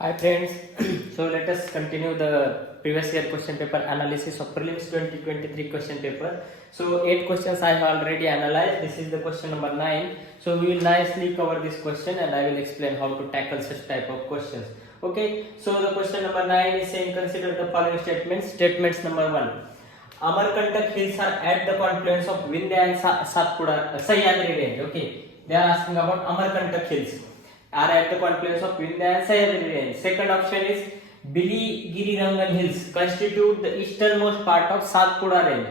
Hi friends, so let us continue the previous year question paper analysis of prelims 2023 question paper. So 8 questions I have already analyzed. This is the question number 9. So we will nicely cover this question and I will explain how to tackle such type of questions. Okay, so the question number 9 is saying consider the following statements. Statements number 1. Amarkantak hills are at the confluence of Vindhya and Sahyadri range. Okay, they are asking about Amarkantak hills are at the confluence of Vindhya and Sahyadri range. Second option is Biligirirangan hills constitute the easternmost part of Satpura range.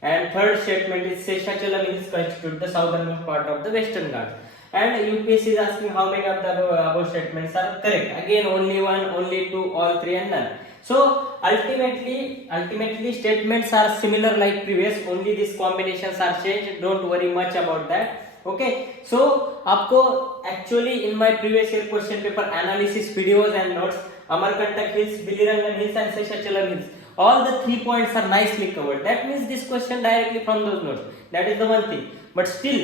And third statement is Seshachalam hills constitute the southernmost part of the Western Ghats. And UPSC is asking how many of the above statements are correct. Again, only one, only two, all three, and none. So ultimately statements are similar like previous. Only these combinations are changed. Don't worry much about that. Okay, so आपको actually in my previous year question paper analysis videos and notes, Amarkantak hills, Bilirangan hills, and Seshachalam hills, all the 3 points are nicely covered. That means this question directly from those notes. That is the one thing. But still,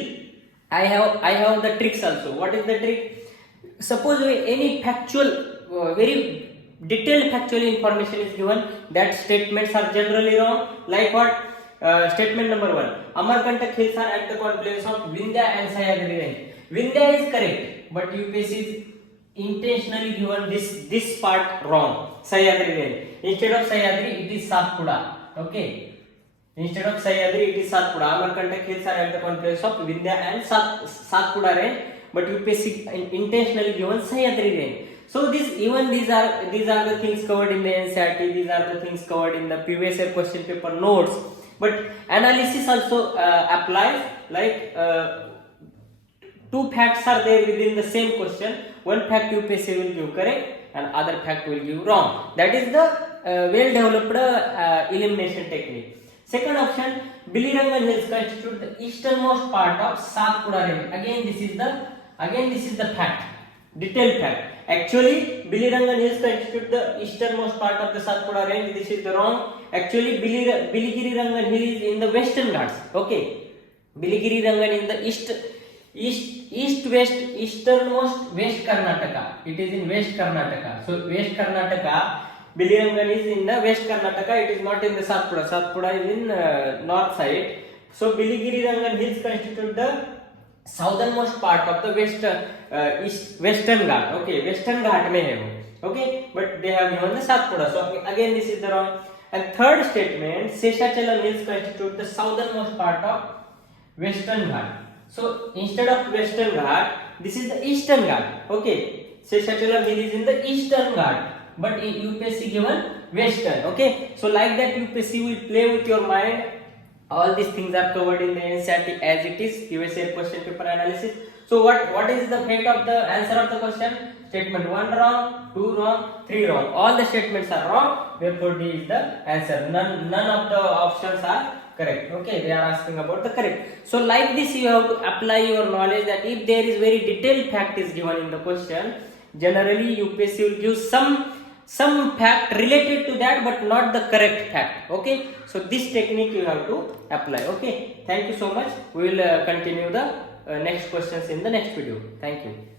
I have the tricks also. What is the trick? Suppose any factual, very detailed factual information is given, that statements are generally wrong. Like what? Statement number 1. Amarkantak hills are at the confluence of Vindhya and Sahyadri range. Vindhya is correct, but UPSC is intentionally given this part wrong. Sahyadri range. Instead of Sahyadri, it is Satpura. Okay. Instead of Sahyadri, it is Satpura. Amarkantak hills are at the confluence of Vindhya and Satpura range, but UPSC intentionally given Sahyadri range. So these are the things covered in the NCERT. These are the things covered in the previous year question paper notes. But analysis also applies. Like two facts are there within the same question. One fact UPSC will give correct and other fact will give wrong. That is the well developed elimination technique. Second option, Bilirangan hills constitute the easternmost part of Satpura range. Again this is the fact, detailed fact. Actually, Bilirangan hills constitute the easternmost part of the Satpura range. This is the wrong. Actually, Biligirirangan hill is in the Western Ghats. Okay, Biligirirangan in the easternmost West Karnataka. It is in West Karnataka. So West Karnataka, Bilirangan is in the West Karnataka. It is not in the Satpura. Satpura is in north side. So Biligirirangan hills constitute the southernmost part of the Western Ghat. Okay, Western Ghat mein hai wo. Okay, but they have given the Satpura. So again this is the wrong. And third statement, Seshachalam hills constitute the southernmost part of Western Ghat. So instead of Western Ghat, this is the Eastern Ghat. Okay, Seshachalam hill is in the Eastern Ghat, but in UPSC given Western. Okay, so like that UPSC will play with your mind. All these things are covered in the NCERT as it is, USA question paper analysis. So what is the fate of the answer of the question? Statement 1 wrong, 2 wrong, 3 wrong. All the statements are wrong, therefore D is the answer. None of the options are correct. Okay, they are asking about the correct. So like this you have to apply your knowledge that if there is very detailed fact is given in the question, generally UPSC will give some fact related to that but not the correct fact. Okay, so this technique you have to apply. Okay, thank you so much. We will continue the next questions in the next video. Thank you.